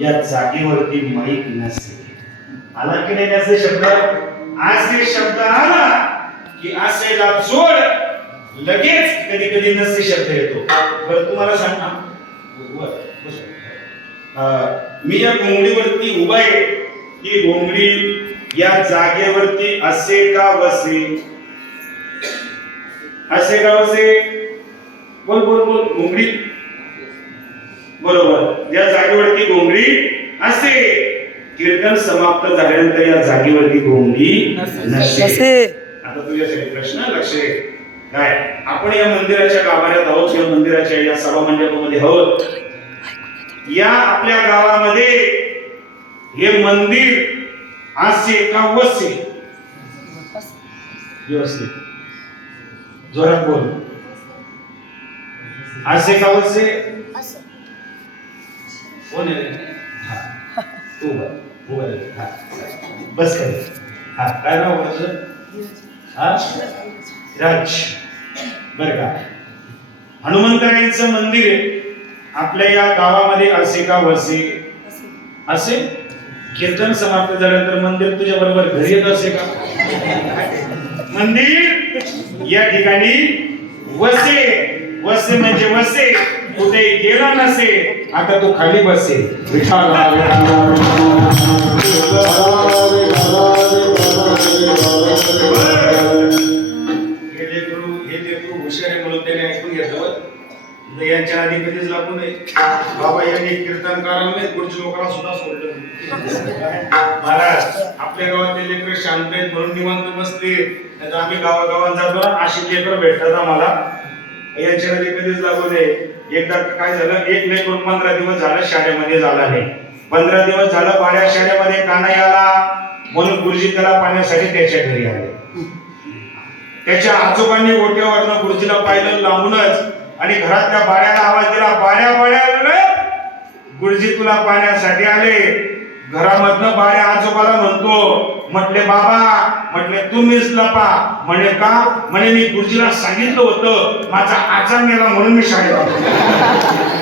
या जागेवरती माईक नसते. आला की नाही असे शब्द? असे शब्द आला की असेला जोड लगेच कधी कधी नसे शब्द येतो. बरं तुम्हाला सांग ना, मी या घोंगडीवरती उभा आहे, ही घोंगडी या जागेवरती असे का बसे? असे का बसे? बोल बोल बोल. घोंगडी बरोबर, या जागेवरती घोंगडी असे. कीर्तन समाप्त झाल्यानंतर या जागेवरती घोंगडी नसे. आता तुझ्यासाठी प्रश्न लक्ष दे. काय आपण या मंदिराच्या गाभाऱ्यात आहोत, या मंदिराच्या या सभा मंडपामध्ये आहोत. या आपल्या गावामध्ये हे मंदिर असे का वसे? व्यवस्थित जोरात बोल. असे का वसे? कोण आहे? तू उभा बस कर. हा, काय नाव तुझं? राज. बर का, हनुमंतरायांचं मंदिर आहे आपल्या या गावामध्ये. असे का वसे? असे. कीर्तन समाप्त झाल्यानंतर मंदिर तुझ्या बरोबर घरी येत असे का? मंदिर या ठिकाणी वसे. वसे म्हणजे वसे, कुठे गेला नसे. आता तू खाली बसे. हुशारी म्हणून त्याने ऐकून घेतलं. यांच्या आधी कधीच लागू नये बाबा. यांनी कीर्तनकारांनी पुढच्या लोकांना सुद्धा सोडलं. महाराज, आपल्या गावातले लेकर शांत आहेत म्हणून निवांत बसते. नाही तर आम्ही गावागावात जातो ना, अशी लेकर भेटतात आम्हाला. यांच्या आधी कधीच लागू नये. एकदा काय झालं, एक लेकर 15 दिवस झालं शाळेमध्ये झाला नाही. 15 दिवस झालं पाड्या शाळेमध्ये का नाही आला म्हणून गुरुजी त्याला पाण्यासाठी त्याच्या घरी आले. त्याच्या आजोबांनी गोट्यावरनं गुरुजीला पाहिलं लांबूनच आणि घरातल्या बाळ्याला आवाज दिला, बाळ्या बाळ्या. गुरुजी तुला पाण्यासाठी आले. घरामधनं बाळ्या आजोबाला म्हणतो, म्हटले बाबा, म्हटले तुम्हीच लपा. म्हणे का? म्हणे मी गुरुजीला सांगितलं होतं माझा आचार नेला म्हणून मी शाळेत आलो.